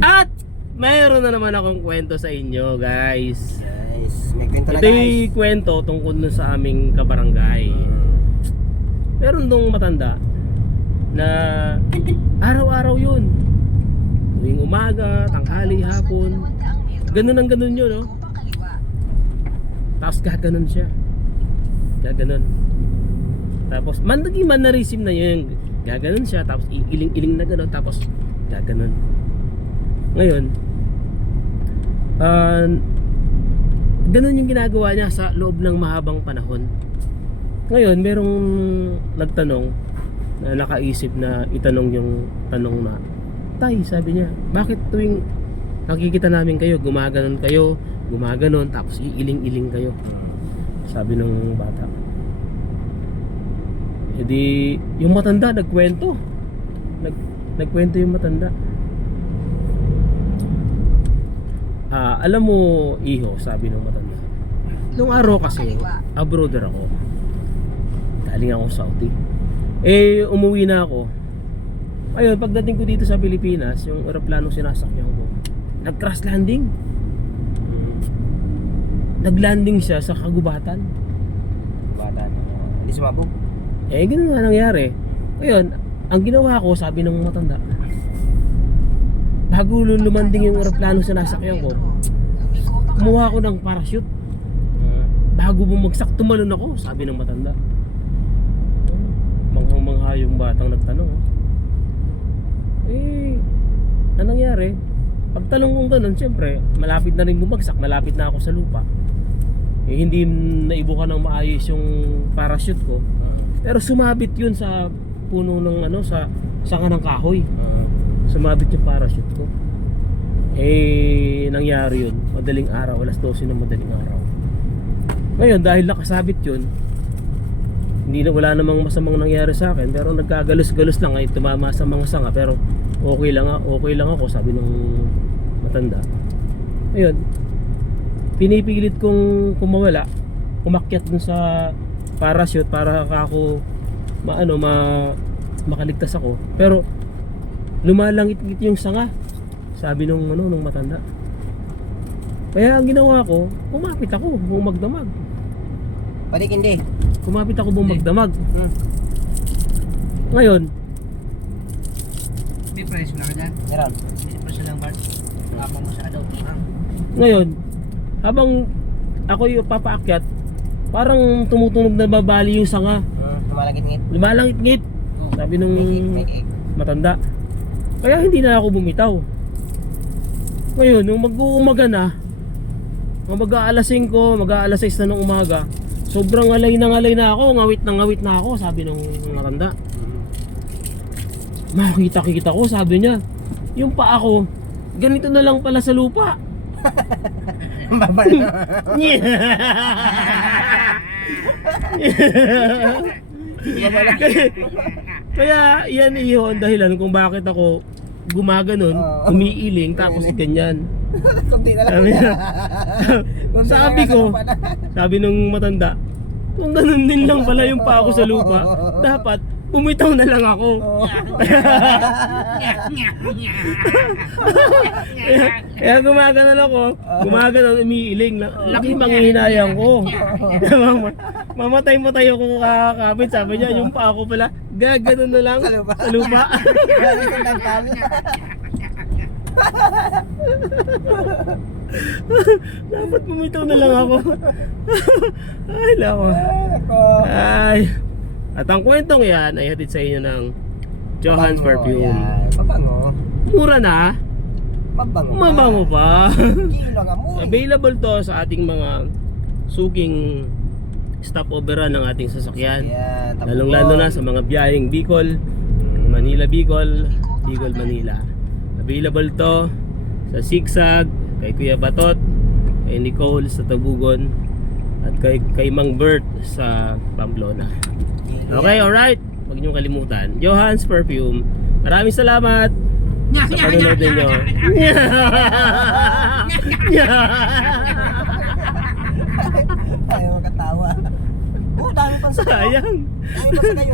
At mayroon na naman akong kwento sa inyo, guys. Guys, may kwento na Ito'y guys. kwento tungkol dun sa aming kabarangay. Meron dong matanda na araw-araw yun. Tuwing umaga, tanghali, hapon. Ganun ang ganun yun, no? Tapos gaganon siya. Gaganon. Tapos naging mannerism na yun. Gaganon siya, tapos iiling-iling na gano'n, tapos gaganon. Ngayon, ganun yung ginagawa niya sa loob ng mahabang panahon. Ngayon, merong nagtanong na nakaisip na itanong yung tanong na, Tay, sabi niya, bakit tuwing nakikita namin kayo, gumaganon, tapos iiling-iling kayo? Sabi ng bata. E di, yung matanda nagkwento. Nagkwento yung matanda. Alam mo, iho, sabi ng matanda. Nung araw kasi, abroader ako. Galing ako sa Saudi. Eh, umuwi na ako. Ayun, pagdating ko dito sa Pilipinas, yung eroplano sinasakyan ko, nag-crash landing. Naglanding siya sa kagubatan. Bata na. Hindi sumabog. Eh, ganun nga nangyari. Ngayon, ang ginawa ko, sabi ng matanda, bago lumanding yung eroplano sa nasakyan ko, kumuha ko ng parachute. Bago bumagsak, tumalon ako, sabi ng matanda. Manghang-mangha yung batang nagtanong. Eh, anong nangyari? Pagtanong kong ganun, siyempre, malapit na rin bumagsak, malapit na ako sa lupa. Eh, hindi naibuka ng maayos yung parachute ko. Pero sumabit yun sa puno ng sa sanga ng kahoy. Sumabit yung parachute ko. Eh, nangyari yun madaling araw, alas 12 ng madaling araw. Ngayon, dahil nakasabit yun, wala namang masamang nangyari sa akin, pero nagkagalos-galos lang ay tumama sa mga sanga, pero okay lang ako, sabi ng matanda. Ayun, pinipilit kong kumawala, umakyat dun sa parachute para ako makaligtas ako, pero lumalangit-ngit yung sanga, sabi nung matanda. Kaya ang ginawa ko, kumapit ako, bumagdamag. Balik hindi. Kumapit ako bumagdamag. Ngayon, May price mo na ka dyan? Meron. May price lang, Bart. Kapang mo sa daw. ngayon, habang ako yung papaakyat, parang tumutunog na babali yung sanga. Lumalangit-ngit. Lumalangit-ngit, sabi nung May kick. matanda. Kaya hindi na ako bumitaw. Ngayon, nung mag-uumaga na, mag-aalas 5, mag-aalas 6 na ng umaga, sobrang alay na ako, ngawit na ako, sabi nung matanda. Makikita ko, sabi niya, yung paa ko, ganito na lang pala sa lupa. Baba Kaya yan iyon dahilan kung bakit ako gumaganon, umiiling, tapos ganyan. Kunti na lang. Sabi niya, sabi ko, sabi nung matanda, kung ganun din lang pala yung paa ko sa lupa, dapat bumitaw na lang ako. Kaya gumaganon, umiiling. Laki manghihinayang ko. Mamatay ako kakakapit. Sabi niya, yung paa ko pala, gaganon na lang sa lupa. Dapat bumitaw na lang ako. Ay, lako. Ay. At ang kwentong yan ay hatid sa inyo ng Johan's Perfume. Mabango. Mura na, Mabango. mabango pa. Kilo nga mo. Available to sa ating mga suking stopoveran ng ating sasakyan. Lalong-lalo na sa mga biyaheng Bicol, Manila-Bicol, Bicol-Manila. Available to sa Sigsag, kay Kuya Batot, kay Nicole sa Tabugon, at kay Mang Bert sa Pamplona. Okay, alright. Huwag niyong kalimutan. Johan's Perfume. Maraming salamat sa panonood ninyo. Ayaw makatawa. Dami pang sa Sayang. Dami pa sa kayo.